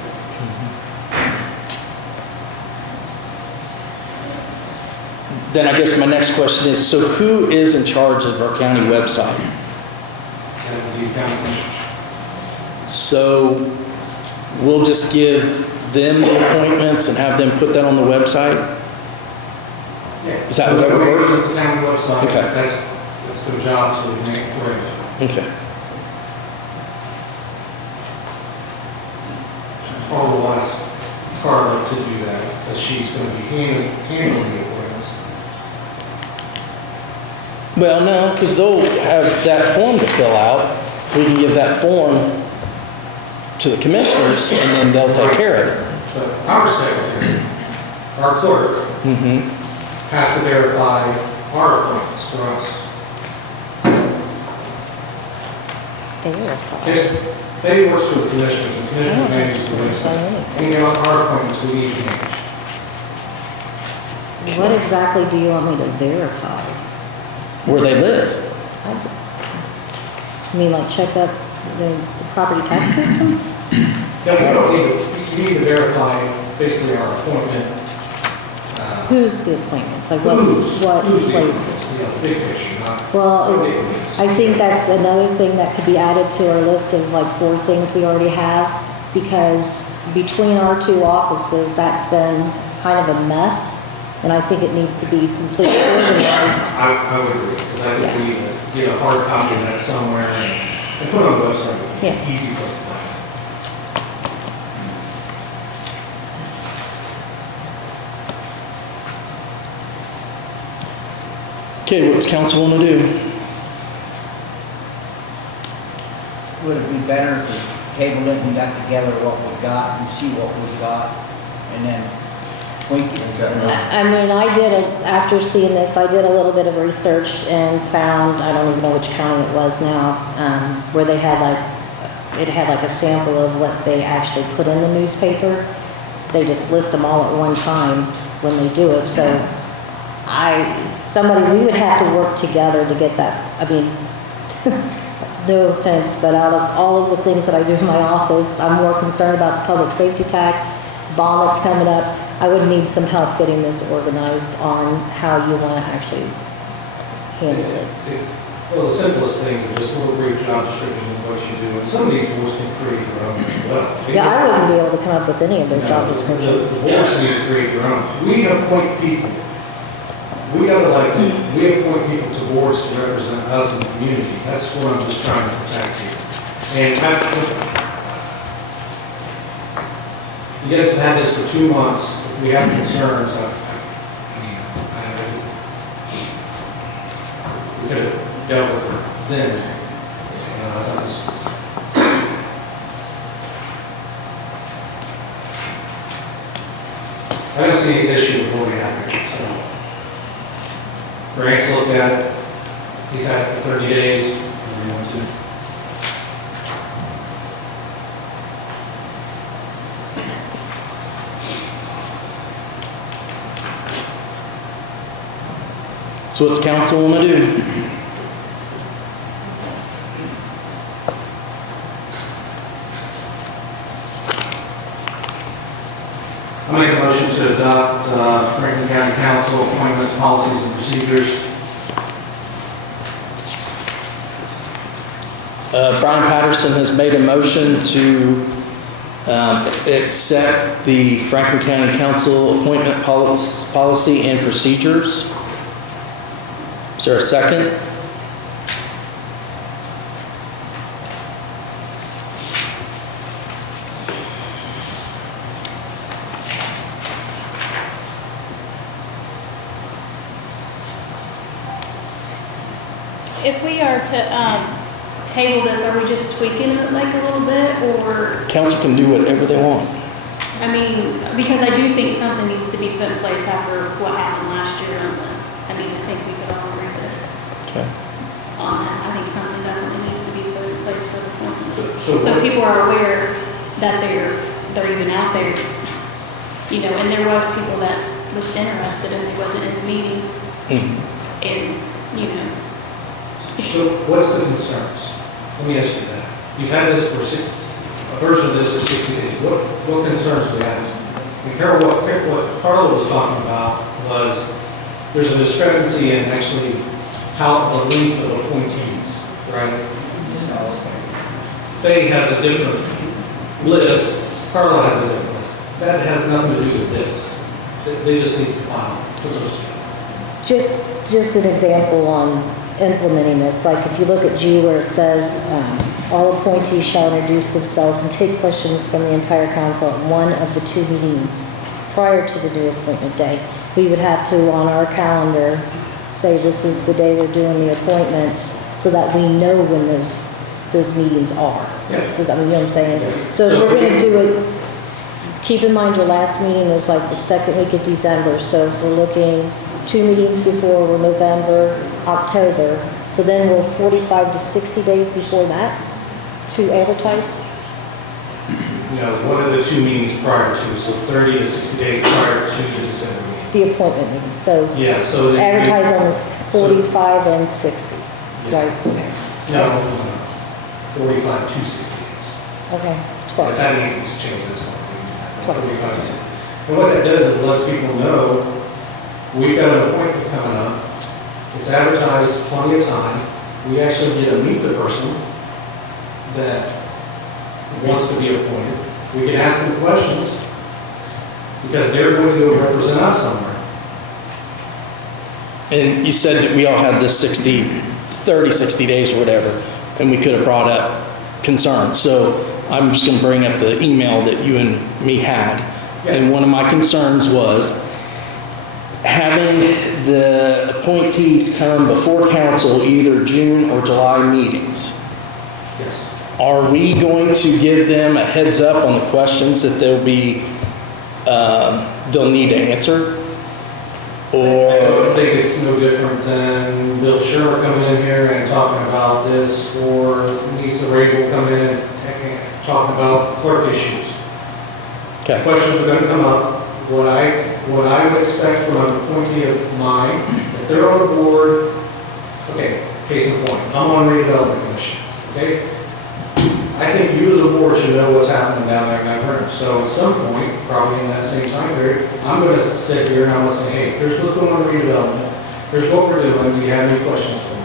Then I guess my next question is, so who is in charge of our county website? That would be county commissioners. So we'll just give them the appointments and have them put that on the website? Yeah. Is that how that would work? Just the county website. Okay. That's their job to make it for everybody. Okay. Or we'll ask Carla to do that, because she's going to be handling the appointments. Well, no, because they'll have that form to fill out. We can give that form to the commissioners, and then they'll take care of it. But our secretary, our clerk, has to verify our appointments for us. If Faye works for the commissioners, the commissioner manages the website. Any of our appointments we need to manage. What exactly do you want me to verify? Where they live. I mean, like check up the property tax system? Yeah, we don't need to verify basically our appointment. Who's the appointments? Like what places? You know, big picture, not. Well, not big ones. I think that's another thing that could be added to our list of like 4 things we already have, because between our 2 offices, that's been kind of a mess, and I think it needs to be completely organized. I would agree, because I think we need to get a hard copy of that somewhere and put it on the website. Yeah. Easy for us to find. Okay, what's council want to do? Would it be better if we tabled it and got together what we got and see what we got and then tweak it? I mean, after seeing this, I did a little bit of research and found, I don't even know which county it was now, where they had it had like a sample of what they actually put in the newspaper. They just list them all at one time when they do it, so we would have to work together to get that. I mean, no offense, but out of all of the things that I do in my office, I'm more concerned about the public safety tax, the bond that's coming up. I would need some help getting this organized on how you want to actually handle it. Well, the simplest thing is just a little brief job description of what you do, and some of these boards can create their own as well. Yeah, I wouldn't be able to come up with any of their job The descriptions. boards need to create their own. We appoint people. We appoint people to boards to represent us in the community. That's what I'm just trying to protect here. And you guys have had this for 2 months. If we have concerns, we could have dealt with it then. I don't see any issue with what we have here. So. Grant's looked at it. He's had it for 30 days. Whatever you want to. So what's council want to do? I make a motion to adopt Franklin County Council appointments, policies, and procedures. Brian Patterson has made a motion to accept the Franklin County Council appointment policy and procedures. Is there a second? If we are to table this, are we just tweaking it like a little bit, or? Council can do whatever they want. I mean, because I do think something needs to be put in place after what happened last year. I mean, I think we could all agree Okay. on that. I think something definitely needs to be put in place for the appointments. So So people are aware that they're even out there, you know, and there was people that was interested and they wasn't in the meeting. And, you know. So what's the concerns? Let me ask you that. You've had this for a version of this for 60 days. What concerns do you have? And Carol, what Carla was talking about was there's a discrepancy in actually how the length of appointees, right? Faye has a different list, Carla has a different list. That has nothing to do with this. They just need to put those together. Just an example on implementing this, like if you look at G where it says, all appointees shall introduce themselves and take questions from the entire council at one of the 2 meetings prior to the due appointment day. We would have to, on our calendar, say this is the day we're doing the appointments so that we know when those meetings are. Yeah. Does that, you know what I'm saying? Yeah. So if we're gonna do it, keep in mind your last meeting is like the 2nd week of December, so if we're looking 2 meetings before were November, October. So then we're 45 to 60 days before that to advertise? No, one of the 2 meetings prior to, so 30 to 60 days prior to the December meeting. The appointment meeting, so Yeah, so. advertise on the 45 and 60, Yeah. right? Okay. No, 45 to 60 days. Okay, If twice. that needs to change, that's fine. Twice. 45 to 60. And what that does is it lets people know, we've got an appointment coming up. It's advertised plenty of time. We actually get to meet the person that wants to be appointed. We can ask them questions because they're going to go represent us somewhere. And you said that we all had this 60 days or whatever, and we could have brought up concerns. So I'm just gonna bring up the email that you and me had. And one of my concerns was having the appointees come before council either June or July meetings. Yes. Are we going to give them a heads up on the questions that they'll need to answer? I Or, don't think it's no different than Bill Schirmer coming in here and talking about this, or Lisa Rabel coming in and talking about clerk issues. okay, Questions are gonna come up. What I would expect from an appointee of mine, if they're on the board, okay, case in point, I'm on redevelopment commission, okay? I think you as a board should know what's happening down there in that room. So at some point, probably in that same time period, I'm gonna sit here and I'm gonna say, hey, here's what's going on in redevelopment. Here's what we're doing. Do you have any questions for me?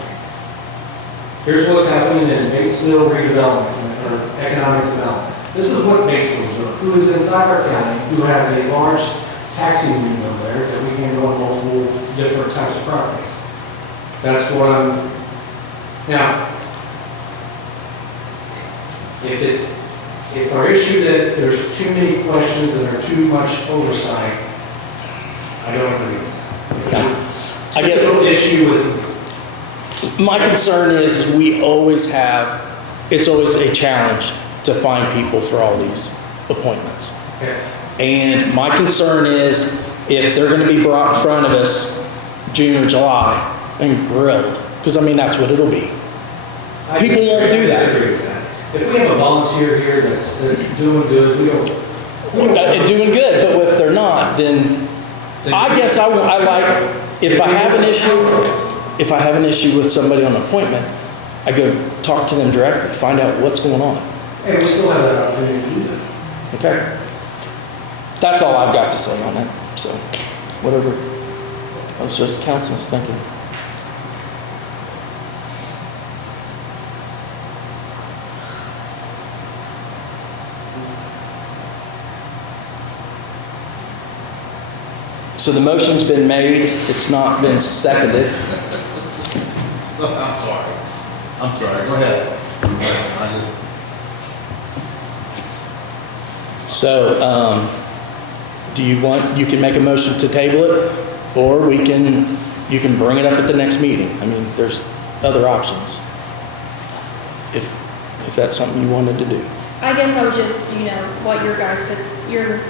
Here's what's happening in Batesville redevelopment or economic development. This is what Batesville is doing, who is inside our county, who has a large taxing room over there that we can go on multiple different types of properties. That's what I'm, now, if our issue that there's too many questions and there's too much oversight, I don't agree with that. I get it. No issue with, my concern is we always have, it's always a challenge to find people for all these appointments. okay, And my concern is if they're gonna be brought in front of us June or July and grilled, because I mean, that's what it'll be. I People won't do that. disagree with that. If we have a volunteer here that's doing good, we don't. Doing good, but if they're not, then I guess I like, if I have an issue with somebody on an appointment, I go talk to them directly, find out what's going on. Hey, we still have that opportunity to do that. Okay? That's all I've got to say on that, so whatever else just council's thinking. So the motion's been made, it's not been seconded. I'm sorry, go ahead. I just, So, do you want, you can make a motion to table it, or you can bring it up at the next meeting. I mean, there's other options. If that's something you wanted to do. I guess I would just, what your guys, because your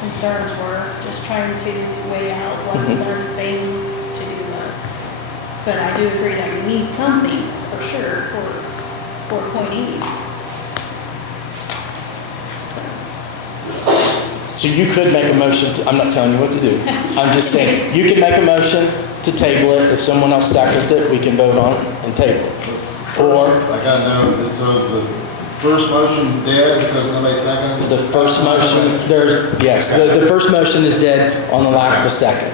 concerns were, just trying to weigh out what the best thing to do was. But I do agree that we need something, for sure, for appointees. So you could make a motion to, I'm not telling you what to do. I'm just saying, you can make a motion to table it. If someone else seconds it, we can vote on it and table it. Or I gotta know, so is the first motion dead because nobody seconded it? the first motion, the first motion is dead on the lack of a second.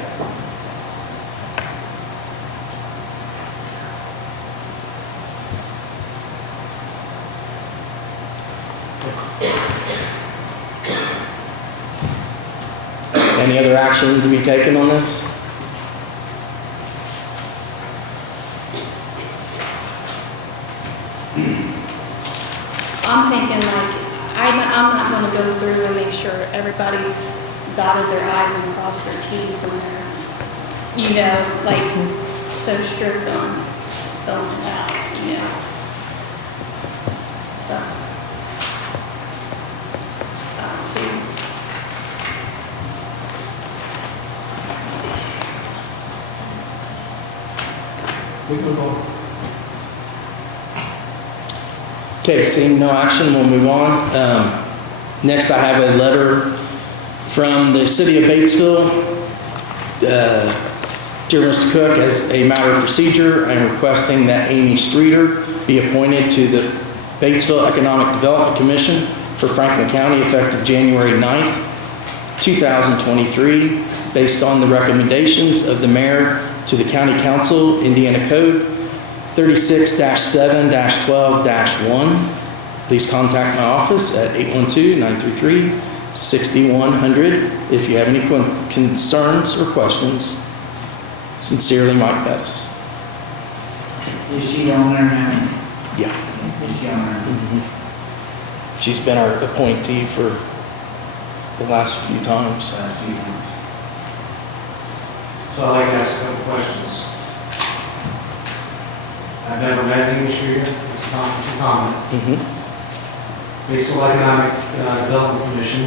Any other action to be taken on this? I'm thinking like, I'm not gonna go through and make sure everybody's dotted their i's and crossed their t's when they're, like, so strict on filling it out, So. See. We can move on. Okay, seeing no action, we'll move on. Next, I have a letter from the city of Batesville. Dear Mr. Cook, as a matter of procedure, I am requesting that Amy Streeter be appointed to the Batesville Economic Development Commission for Franklin County effective January 9th, 2023, based on the recommendations of the mayor to the County Council, Indiana Code 36-7-12-1. Please contact my office at 812-933-6100 if you have any concerns or questions. Sincerely, Mike Bettis. Is she on there now? Yeah. Is she on there? She's been our appointee for the last few times. So I'd like to ask a couple questions. I've never met Amy Streeter, it's a comment. Batesville Economic Development Commission,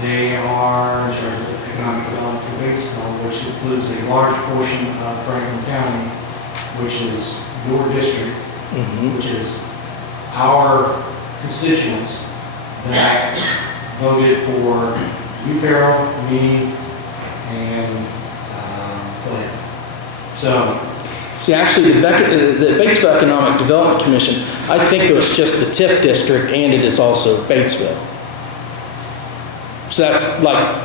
they are in charge of economic development for Batesville, which includes a large portion of Franklin County, which is your district, which is our constituents that voted for you, Carol, me, and Glenn. So, See, actually, the Batesville Economic Development Commission, I think it was just the TIF district, and it is also Batesville. So that's like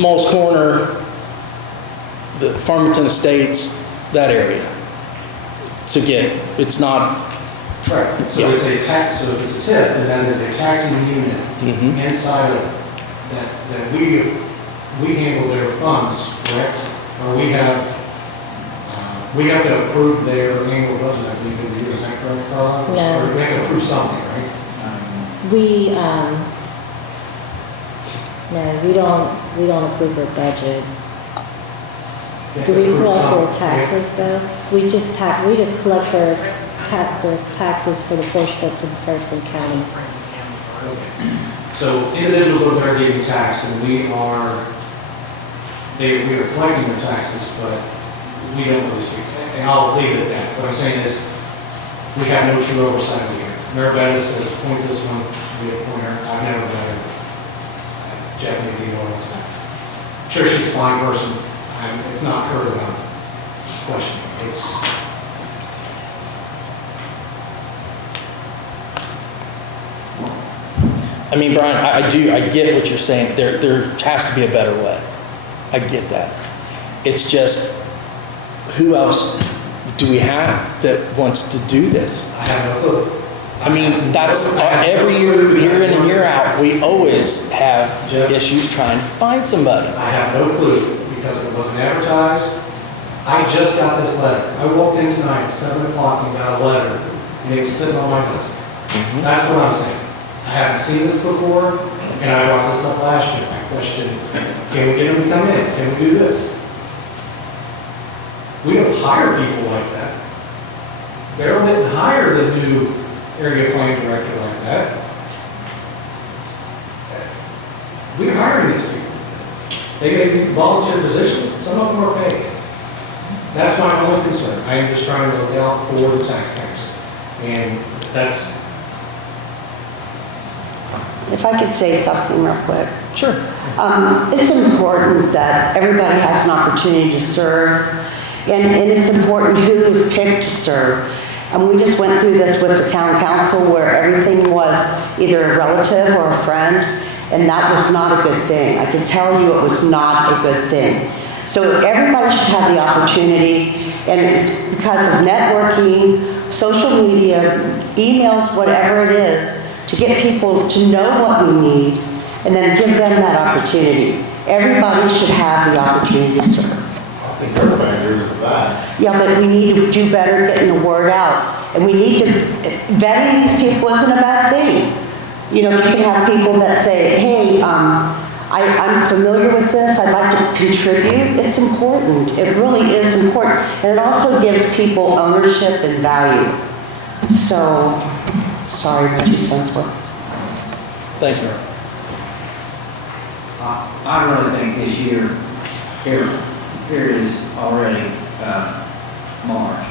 Malls Corner, the Farmington Estates, that area. To get, it's not. right, so Yeah. it's a tax, so if it's a TIF, then that is a taxing unit inside of that we handle their funds, correct? Or we have to approve their annual budget, I believe, every year, is that correct, Carla? No. Or we have to approve something, right? No, we don't approve their budget. We have Do to we approve collect their something. taxes though? We just collect their taxes for the portion that's in Franklin County. Okay. So individuals over there are getting taxed, and we are collecting their taxes, but we don't really speak. And I'll leave it at that. What I'm saying is, we have no true oversight over here. Mayor Bettis says, appoint this one, we appoint her. I've never met her. Jeff may be all the time. I'm sure she's a fine person. It's not her that I'm questioning. It's, I mean, Brian, I get what you're saying. There has to be a better way. I get that. It's just, who else do we have that wants to do this? I have no clue. I mean, that's every year in and year out, we always have issues trying to find somebody. I have no clue because it wasn't advertised. I just got this letter. I walked in tonight at 7 o'clock and got a letter, and it was sitting on my desk. That's what I'm saying. I haven't seen this before, and I brought this up last year. I questioned, can we get them to come in? Can we do this? We don't hire people like that. Darryl didn't hire the new area planning director like that. We're hiring these people. They may be volunteer positions, some of them are paid. That's my only concern. I am just trying to look out for the taxpayers. And that's, If I could say something real quick. Sure. It's important that everybody has an opportunity to serve, and it's important who is picked to serve. And we just went through this with the town council where everything was either a relative or a friend, and that was not a good thing. I can tell you it was not a good thing. So everybody should have the opportunity, and it's because of networking, social media, emails, whatever it is, to get people to know what we need and then give them that opportunity. Everybody should have the opportunity to serve. I think everybody agrees with that. Yeah, but we need to do better getting the word out. And we need to, vetting these people isn't a bad thing. You know, if you can have people that say, hey, I'm familiar with this, I'd like to contribute, it's important. It really is important. And it also gives people ownership and value. So, sorry, my 2 cents worth. Thank you. I really think this year, here is already March,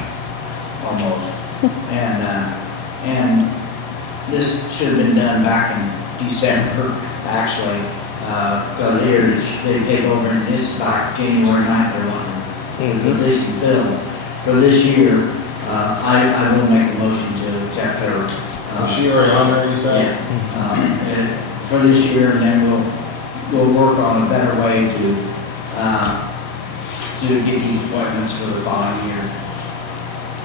almost. And this should have been done back in December, actually, because here, they take over, and this is back January 9th, they're wanting the position filled. For this year, I will make a motion to accept her. Is she already on there, you said? Yeah, and for this year, and then we'll work on a better way to get these appointments for the following year.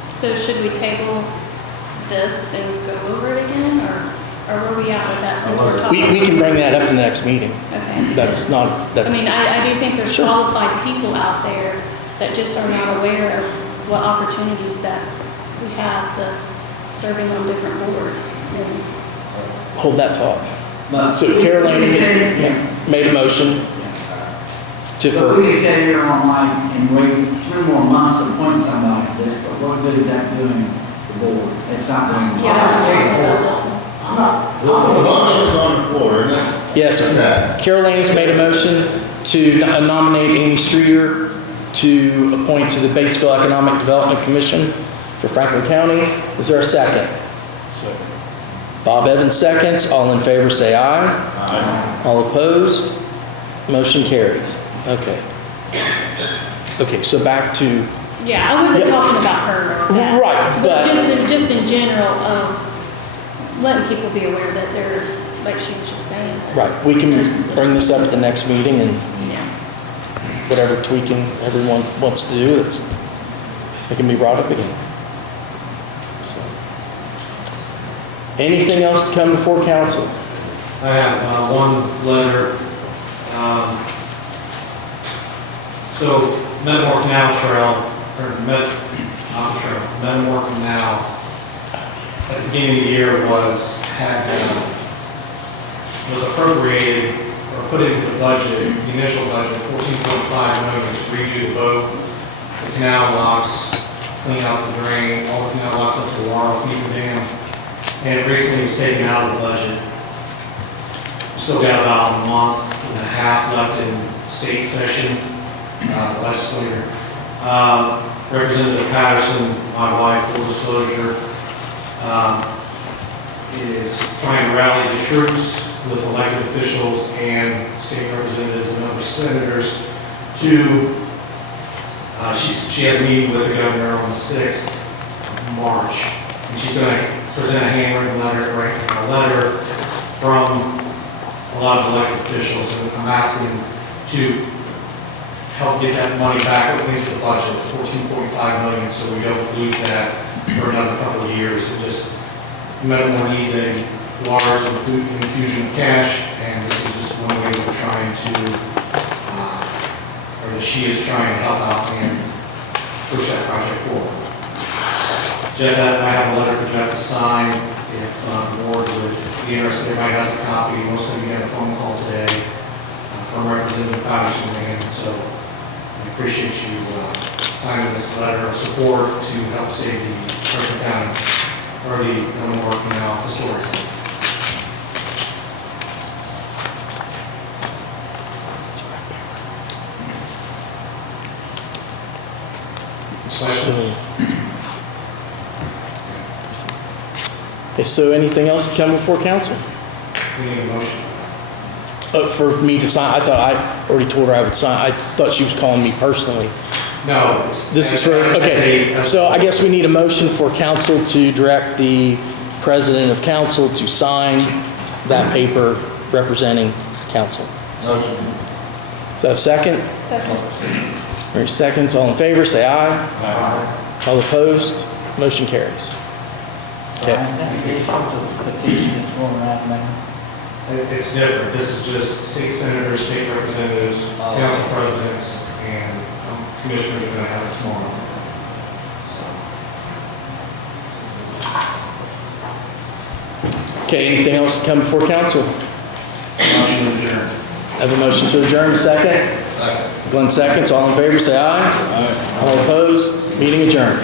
So should we table this and go over it again, or where we at with that since we're talking? We can bring that up in the next meeting. Okay. That's not, that. I mean, I do think there's Sure. qualified people out there that just are not aware of what opportunities that we have, serving on different boards. And Hold that thought. But So Caroline has made a motion to, So we can sit here all night and wait 3 more months to appoint somebody for this, but what good is that doing the board? It's not doing the Yeah, I was talking about this one. The motion's on the floor, isn't it? yes, sir. Caroline's made a motion to nominate Amy Streeter to appoint to the Batesville Economic Development Commission for Franklin County. Is there a second? Bob Evans seconds. All in favor say aye. Aye. All opposed? Motion carries. Okay. Okay, so back to, Yeah, I wasn't Yeah. talking about her or that. Right, but- just in general of letting people be aware that they're, like she was just saying. that right, we can there's positions. bring this up at the next meeting and Yeah. whatever tweaking everyone wants to do, it can be brought up again. Anything else to come before council? I have one letter. So Metamora Canal Trail, or not trail, Metamora Canal, at the beginning of the year was appropriated or put into the budget, the initial budget, $14.5 million to redo the boat, the canal locks, clean out the drain, all the canal locks up to the Laurel Feeder Dam. And it recently was taken out of the budget. We still got about a month and a half left in state session, legislature. Representative Patterson, my wife, full disclosure, is trying to rally the troops with elected officials and state representatives and other senators to, she has a meeting with the governor on the 6th of March. And she's going to present a handwritten letter, a letter from a lot of elected officials, and I'm asking to help get that money back into the budget, $14.5 million, so we don't lose that for another couple of years. It just, Metamora needs a large infusion of cash, and this is just one way we're trying to, or that she is trying to help out and push that project forward. Jeff, I have a letter for Jeff to sign if the board would be interested. Everybody has a copy. Most of you had a phone call today from Representative Patterson, and so I appreciate you signing this letter of support to help save the Franklin County or the Metamora Canal Historic Site. So anything else to come before council? We need a motion. For me to sign, I thought I already told her I would sign. I thought she was calling me personally. No. This is for, okay, so I guess we need a motion for council to direct the president of council to sign that paper representing council. Motion. So I have a second? Second. Mary seconds. All in favor, say aye. Aye. All opposed? Motion carries. Okay. Is that additional to the petition that's going around now? It's different. This is just state senators, state representatives, council presidents, and commissioners are going to have it tomorrow. So, Okay, anything else to come before council? motion adjourned. I have a motion to adjourn, second? Second. Glenn seconds. All in favor, say aye. Aye. All opposed? Meeting adjourned.